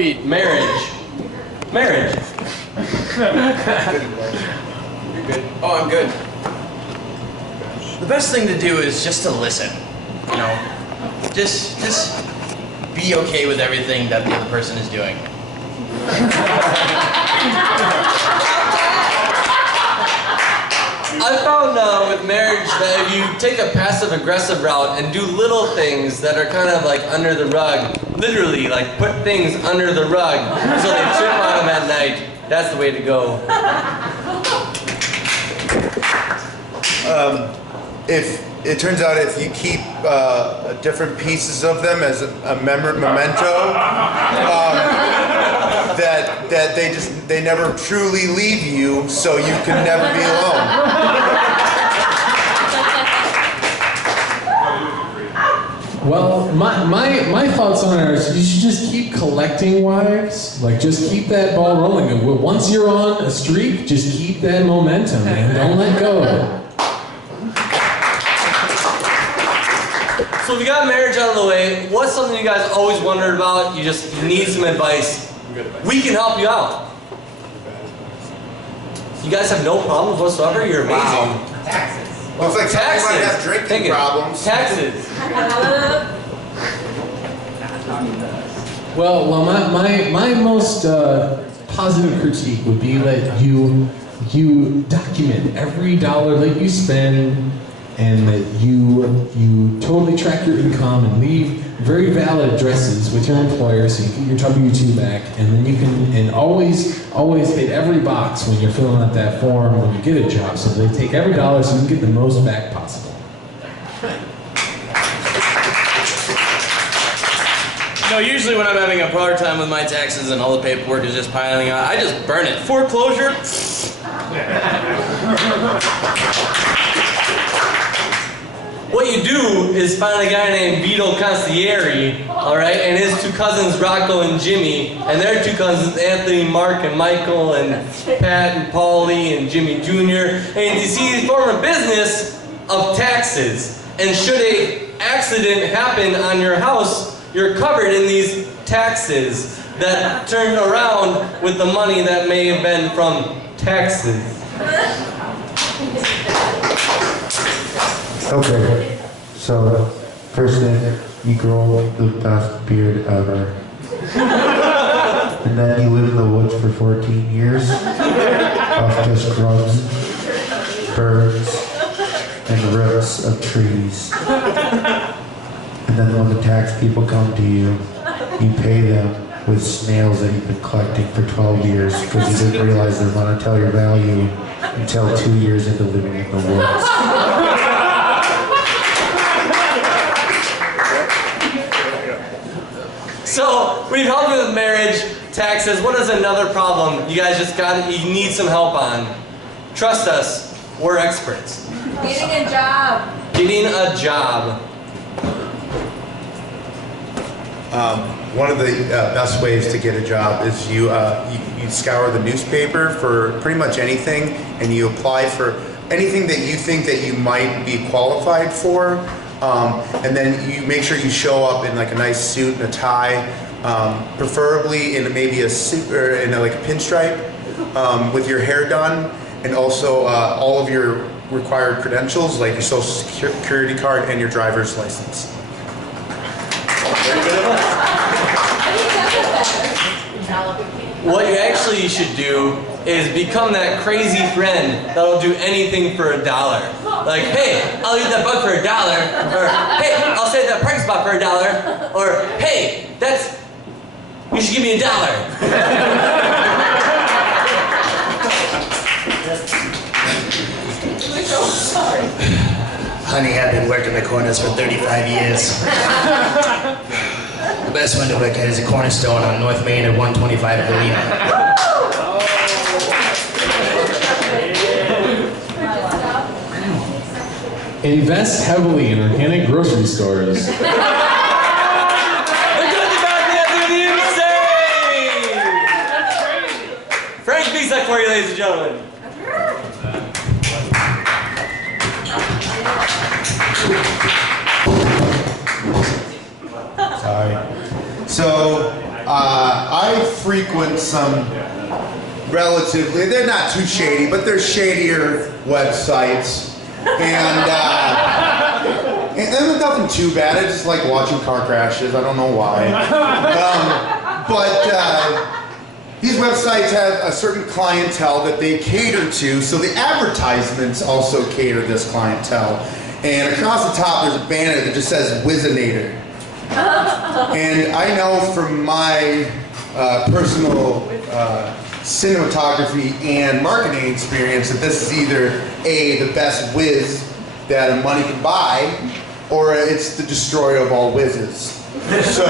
Sweet. Marriage. Marriage. You're good. Oh, I'm good. The best thing to do is just to listen. You know, just be okay with everything that the other person is doing. I found with marriage that if you take a passive-aggressive route and do little things that are kind of like under the rug, literally like put things under the rug so they trip on them at night, that's the way to go. If it turns out if you keep different pieces of them as a memento, that they never truly leave you, so you can never be alone. Well, my thoughts on it are you should just keep collecting wives. Like, just keep that ball rolling. Once you're on a streak, just keep that momentum, man. Don't let go of it. So if you got marriage out of the way, what's something you guys always wondered about? You need some advice. We can help you out. You guys have no problems whatsoever? You're amazing. Wow. Taxes. Well, it's like Taxes. somebody might have drinking problems. Taxes. Well, my most positive critique would be that you document every dollar that you spend, and that you totally track your income and leave very valid addresses with your employer so you get your W-2 back, and then you can always hit every box when you're filling out that form when you get a job, so they take every dollar so you can get the most back possible. You know, usually when I'm having a hard time with my taxes and all the paperwork is just piling on, I just burn it. Foreclosure? What you do is find a guy named Vito Consigliere, alright, and his two cousins Rocco and Jimmy, and their two cousins Anthony, Mark, and Michael, and Pat, and Paulie, and Jimmy Jr. And you see, they form a business of taxes. And should an accident happen on your house, you're covered in these taxes that turn around with the money that may have been from taxes. Okay, so first thing, you grow the best beard ever. And then you live in the woods for 14 years off just grubs, birds, and roots of trees. And then when the tax people come to you, you pay them with snails that you've been collecting for 12 years because you didn't realize their monetary value until 2 years into living in the woods. So, we've helped you with marriage, taxes. What is another problem you guys you need some help on? Trust us, we're experts. Getting a job. Getting a job. One of the best ways to get a job is you scour the newspaper for pretty much anything, and you apply for anything that you think that you might be qualified for, and then you make sure you show up in like a nice suit and a tie, preferably in maybe a suit or in like a pinstripe, with your hair done, and also all of your required credentials like your social security card and your driver's license. What you actually should do is become that crazy friend that'll do anything for $1. Like, hey, I'll eat that bug for $1, or hey, I'll save that parking spot for $1, or hey, you should give me $1. We're so sorry. Honey, I've been working the corners for 35 years. The best one to work at is a Cornerstone on North Main at 125 Galena. Invest heavily in organic grocery stores. The good, the bad, the insane! Frank Bisak for you, ladies and gentlemen. Sorry. So, I frequent some relatively, they're not too shady, but they're shadier websites. And there's nothing too bad. I just like watching car crashes. I don't know why. These websites have a certain clientele that they cater to, so the advertisements also cater this clientele. And across the top there's a banner that just says Wizinator. And I know from my personal cinematography and marketing experience that this is either A, the best whiz that a money can buy, or it's the destroyer of all whizzes. So,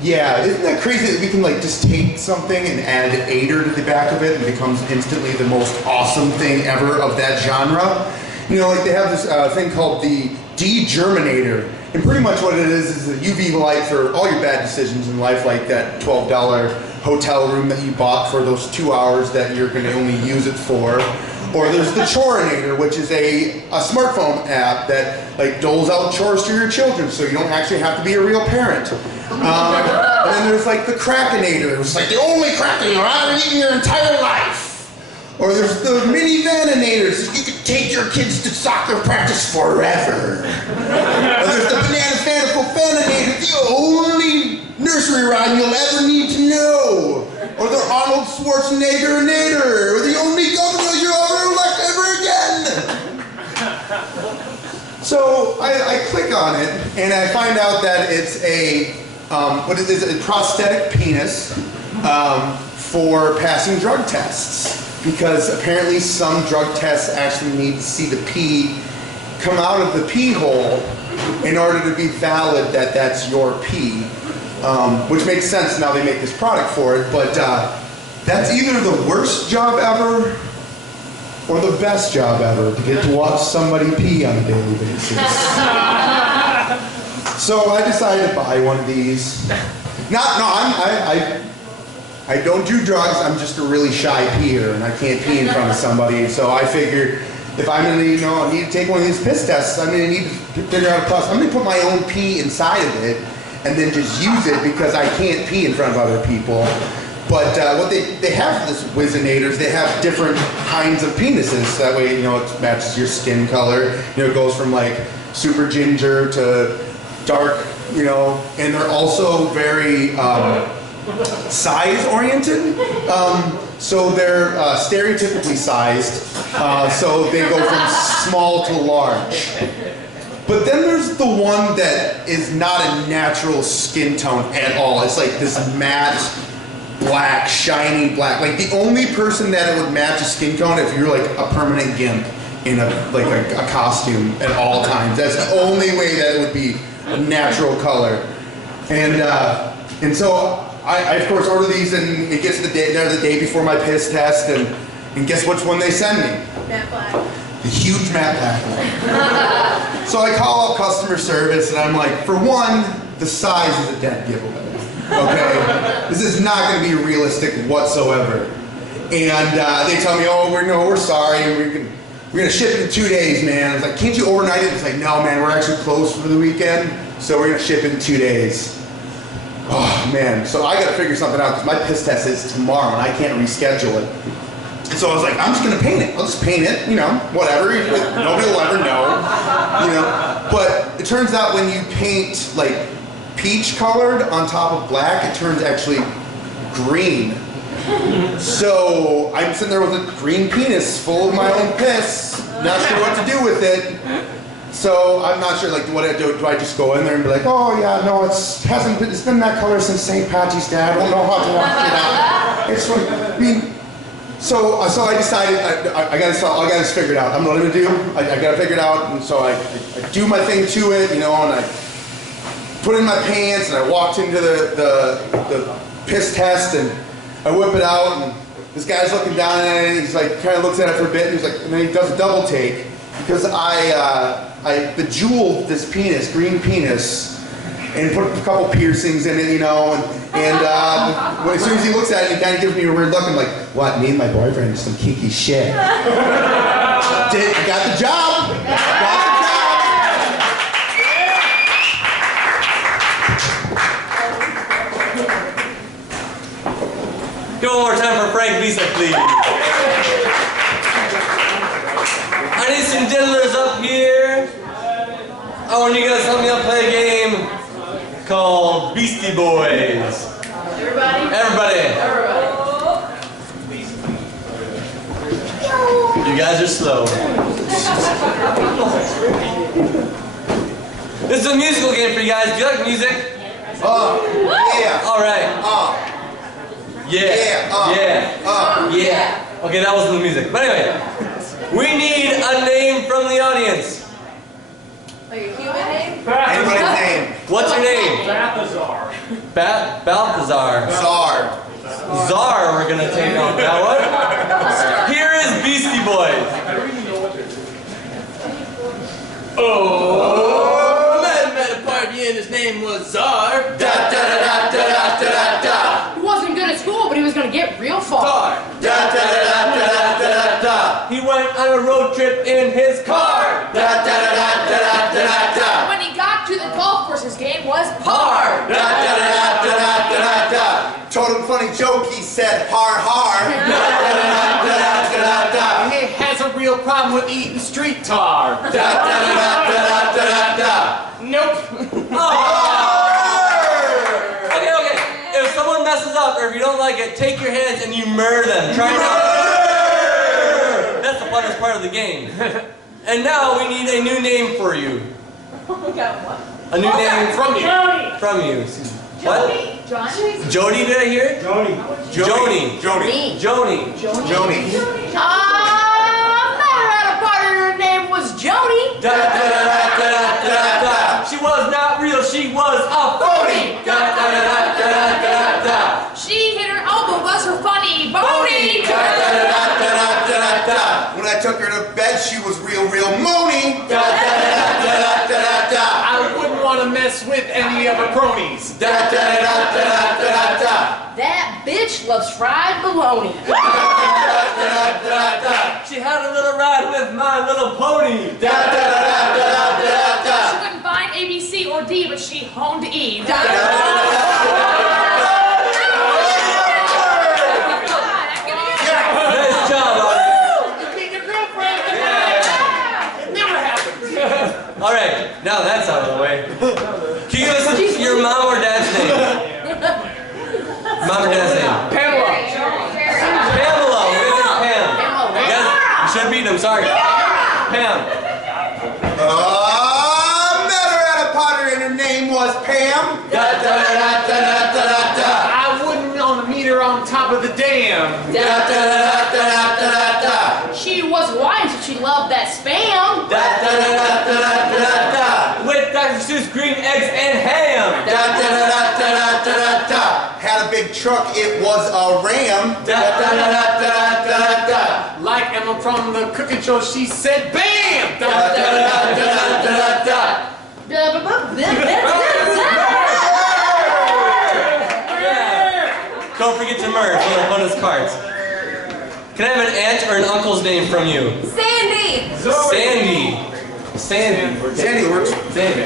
yeah, isn't that crazy that we can like just take something and add Ader to the back of it and it becomes instantly the most awesome thing ever of that genre? You know, like they have this thing called the D-Germinator. And pretty much what it is a UV light for all your bad decisions in life, like that $12 hotel room that you bought for those 2 hours that you're going to only use it for. Or there's the Chorinator, which is a smartphone app that like doles out chores to your children, so you don't actually have to be a real parent. And then there's like the Crackinator, which is like the only cracking you'll ever eat in your entire life. Or there's the Mini-Vaninator, so you can take your kids to soccer practice forever. Or there's the Banana Fanical Faninator, the only nursery rhyme you'll ever need to know. Or the Arnold Schwarzenegger-nator, or the only governor you'll ever elect ever again. So I click on it, and I find out that it's a, what it is, a prosthetic penis for passing drug tests. Because apparently some drug tests actually need to see the pee come out of the pee hole in order to be valid that that's your pee. Which makes sense, now they make this product for it, but that's either the worst job ever or the best job ever, to get to watch somebody pee on a daily basis. So I decided to buy one of these. I don't do drugs, I'm just a really shy peer, and I can't pee in front of somebody, so I figured if I'm gonna, need to take one of these piss tests, I'm gonna need to figure out a process. I'm gonna put my own pee inside of it, and then just use it because I can't pee in front of other people. But what they have for this Wizinators, they have different kinds of penises, that way, it matches your skin color. It goes from like super ginger to dark, and they're also very, size oriented, so they're stereotypically sized, so they go from small to large. But then there's the one that is not a natural skin tone at all. It's like this matte black, shiny black. Like the only person that it would match a skin tone if you're like a permanent gimp in a costume at all times. That's the only way that it would be a natural color. And so I of course order these, and it gets the day before my piss test, and guess which one they send me? Matte black. The huge matte black one. So I call up customer service, and I'm like, for one, the size is a dead giveaway. Okay, this is not going to be realistic whatsoever. And they tell me, oh, we're sorry, we're gonna ship it in 2 days, man. I was like, can't you overnight it? It's like, no, man, we're actually closed for the weekend, so we're gonna ship it in 2 days. Oh man, so I gotta figure something out because my piss test is tomorrow and I can't reschedule it. And so I was like, I'm just gonna paint it. I'll just paint it, whatever. Nobody will ever know, But it turns out when you paint like peach colored on top of black, it turns actually green. So I'm sitting there with a green penis full of my own piss, not sure what to do with it. So I'm not sure, like, what I do I just go in there and be like, oh yeah, no, it's been that color since St. Patty's Day. I don't know how to wash it out. It's like, so I decided I gotta figure it out. I'm not gonna do. I gotta figure it out, and so I do my thing to it, and I put in my pants, and I walked into the piss test, and I whip it out, and this guy's looking down at it, and he's like, kind of looks at it for a bit, and he's like, and then he does a double take. Because I bejeweled this penis, green penis, and put a couple piercings in it, and as soon as he looks at it, he kind of gives me a weird look. I'm like, what, me and my boyfriend did some kinky shit. Got the job! Give it one more time for Frank Lisa, please. I need some diddlers up here. I want you guys to help me out play a game called Beastie Boys. Everybody. You guys are slow. This is a musical game for you guys. Do you like music? Yeah. All right. Yeah. Okay, that wasn't the music. But anyway, we need a name from the audience. Like a human name? Anybody's name? What's your name? Balthazar. Balthazar. Czar. Czar, we're gonna take off that one. Here is Beastie Boys. Oh, man met a party and his name was Czar. Da da da da da da da da. He wasn't good at school, but he was gonna get real far. Da da da da da da da. He went on a road trip in his car. Da da da da da da da. When he got to the golf course, his game was par. Da da da da da da da. Told him a funny joke, he said har har. Da da da da da da. He has a real problem with eating street tar. Da da da da da da da. Nope. Okay. If someone messes up or if you don't like it, take your hands and you murder them. Try not. That's the funnest part of the game. And now we need a new name for you. We got one. A new name From you. from you. What? Johnny? Jody, did I hear it? Joni. Joni. Joni. Joni. Never had a partner, her name was Joni. Da, da, da, da, da, da, da. She was not real, she was a phony. Da, da, da, da, da, da, da. She hit her elbow, was her funny bony. Da, da, da, da, da, da, da. When I took her to bed, she was real moany. Da, da, da, da, da, da, da. I wouldn't want to mess with any of her cronies. Da, da, da, da, da, da, da. That bitch loves fried bologna. She had a little ride with My Little Pony. Da, da, da, da, da, da, da. She couldn't find A, B, C, or D, but she honed E. Nice job, Never happens. all right, now that's out of the way. Can you give us your mom or dad's name? Mom or dad's name? Pamela. Pamela. We're gonna say Pam. Yes, you should beat them. Sorry. Pam. Met her at a party and her name was Pam. Da, da, da, da, da, da, da. I wouldn't want to meet her on top of the dam. Da, da, da, da, da, da, da. She was white, so she loved that spam. Da, da, da, da, da, da, da. With Dr. Seuss green eggs and ham. Da, da, da, da, da, da, da. Had a big truck, it was a Ram. Da, da, da, da, da, da, da. Like Emma from the cooking show, she said, BAM! Da, da, da, da, da, da. Don't forget to merge one of the bonus cards. Can I have an aunt or an uncle's name from you? Sandy. Sandy works. Sandy.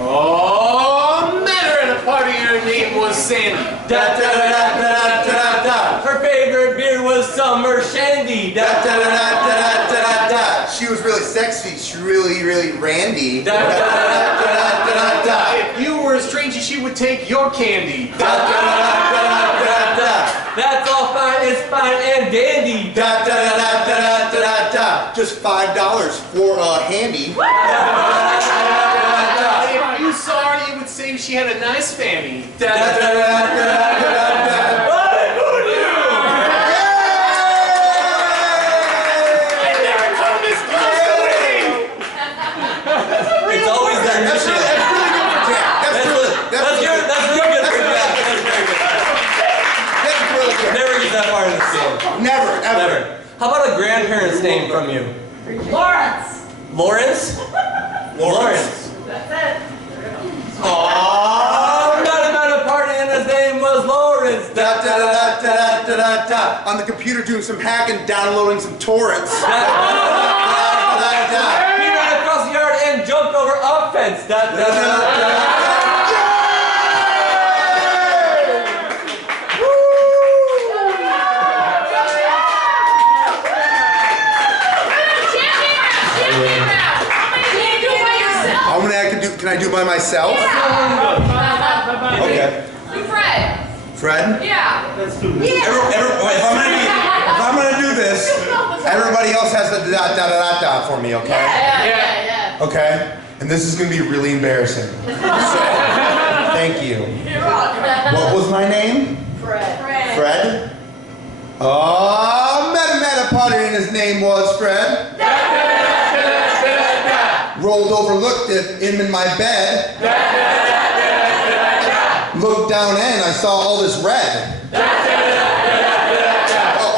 Oh, met her at a party and her name was Sandy. Da, da, da, da, da, da, da. Her favorite beer was Summer Shandy. Da, da, da, da, da, da, da. She was really sexy. She really randy. Da, da, da, da, da, da, da. If you were a stranger, she would take your candy. Da, da, da, da, da, da. That's all fine, it's fine and dandy. Da, da, da, da, da, da, da. Just $5 for a handy. If you saw her, you would say she had a nice fanny. Da, da, da, da, da, da, da. I never come this close to winning. It's always their mission. That's really good. That's good. That's really good. That's very good. That's really good. Never get that far in this game. Never, ever. Never. How about a grandparent's name from you? Lawrence. Lawrence? Lawrence. That's it. Oh, met him at a party and his name was Lawrence. Da, da, da, da, da, da, da. On the computer doing some hacking, downloading some torrents. Da, da, da, da, da. He ran across the yard and jumped over a fence. Da, da, da, da. do by myself? Yeah. Okay. Do Fred. Fred? Yeah. If I'm gonna do this, everybody else has to da for me, okay? Yeah. Okay? And this is gonna be really embarrassing. So, thank you. You're welcome. What was my name? Fred. Fred? Oh, Meta Potter, and his name was Fred. Rolled over, looked at him in my bed. Looked down in, I saw all this red.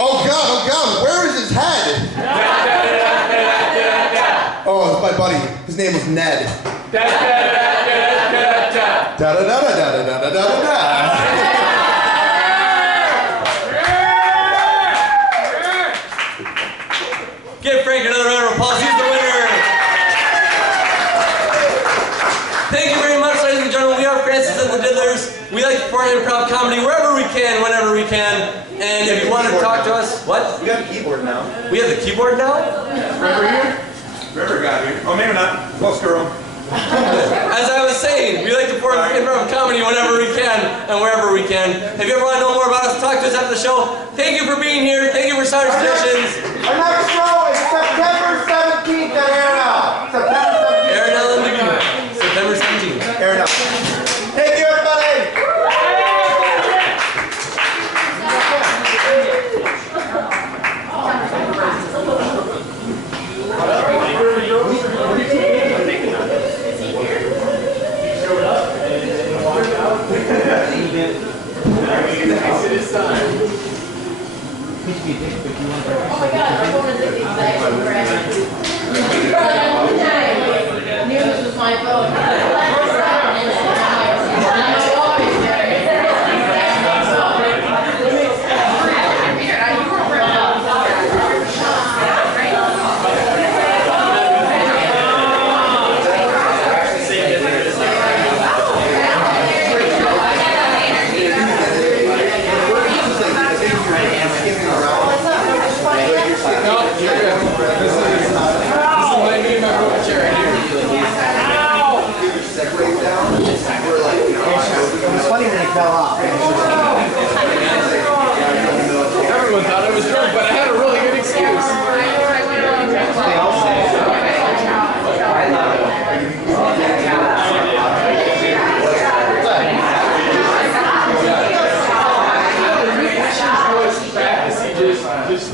Oh God, where is his head? Oh, it's my buddy. His name was Ned. Give Frank another round of applause. He's the winner. Thank you very much, ladies and gentlemen. We are Francis and the Diddlers. We like to perform improv comedy wherever we can, whenever we can. And if you want to talk to us, what? We got the keyboard now. We have the keyboard now? River here? River got here. Oh, maybe not. Close girl. As I was saying, we like to perform improv comedy whenever we can and wherever we can. If you ever want to know more about us, talk to us after the show. Thank you for being here. Thank you for starting traditions. Our next show is September 17th at Arenal. September 17th. Arenal in the September 17th. Arenal. Thank you, everybody. Oh my God, I'm going to do these things. Knew this was my phone. Everyone thought I was drunk, but I had a really good excuse. Just